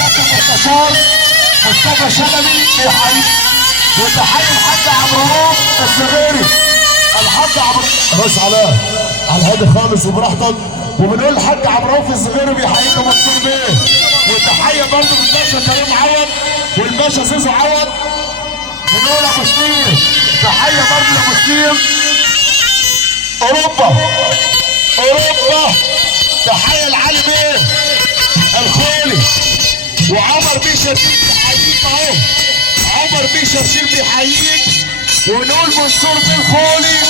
سياده المستشار مصطفى شلبي بيحيي، وتحيي الحاج عبد الرؤوف الصغيري. الحاج عبد بص على الهادي خالص وبراحتك. وبنقول الحاج عبد الرؤوف الصغيري بيحييك يا منصور بيه. وتحيه برضه للباشا كريم عوض والباشا زيزو عوض. بنقول ابو سليم تحيه برضه لابو سليم. اوروبا تحيه لعلي بيه الخولي. وعمر بيه شرشيل بيحييك اهو. عمر بيه شرشيل بيحييك. ونقول منصور بيه الخولي.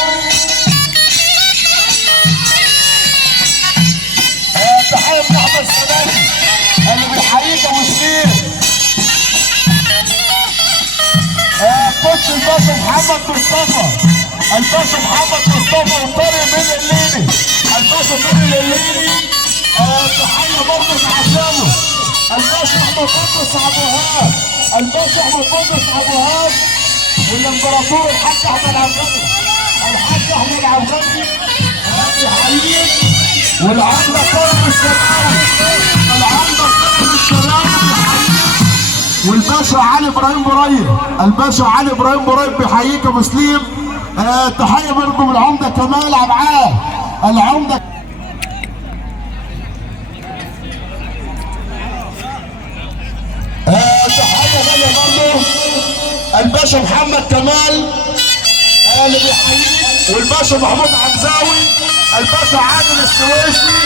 تحيه من احمد السلامي اللي بيحييك يا مسلم. كوتش الباشا محمد مصطفى. الباشا محمد مصطفى وطارق بن الليلي. الباشا بن الليلي تحيه برضه لعشانه. الباشا احمد بطرس ابو وهاب. الباشا احمد بطرس ابو وهاب. والامبراطور الحاج احمد عبدالله. الحاج احمد عبدالله بيحييك. والعمده كرم الشراوي. العمده كرم الشراوي بيحييك. والباشا علي ابراهيم برايم. الباشا علي ابراهيم برايم بيحييك يا مسلم. تحيه برضه من العمده كمال عبعال. العمده تحيه غاليه برضه الباشا محمد كمال اللي بيحييك. والباشا محمود عمزاوي. الباشا عادل السويسي.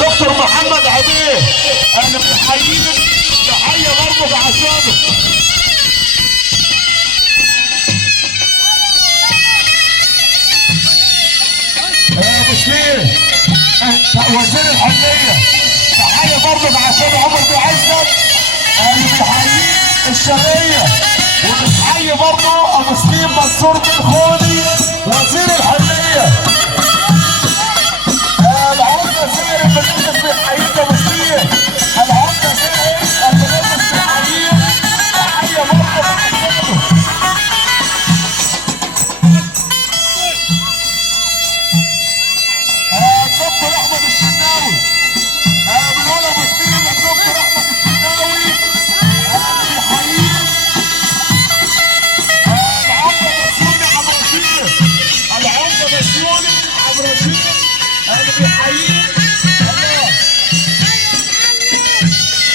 دكتور محمد عبيه اللي بيحييك. تحيه برضه بعشانه. مسلم وزير الحنيه تحيه برضه بعشانه. عمر بن عزت اللي بيحييك الشرقيه. وبتحيي برضه ابو سليم منصور بن الخولي وزير الحنيه. العمده زاهر المدرس بيحييك يا مسلم. العمده زاهر المدرس بيحييك. تحيه برضه بعشانه. الدكتور احمد الشناوي. بنقول ابو سليم الدكتور احمد الشناوي بيحييك. العمده بسيوني عبد الرشيد. العمده بسيوني عبد الرشيد اللي بيحييك. الله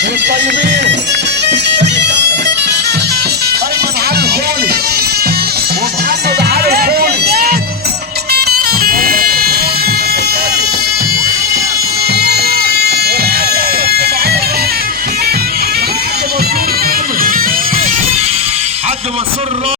الطيبين ايمن علي الخولي ومحمد علي الخولي. حاج منصور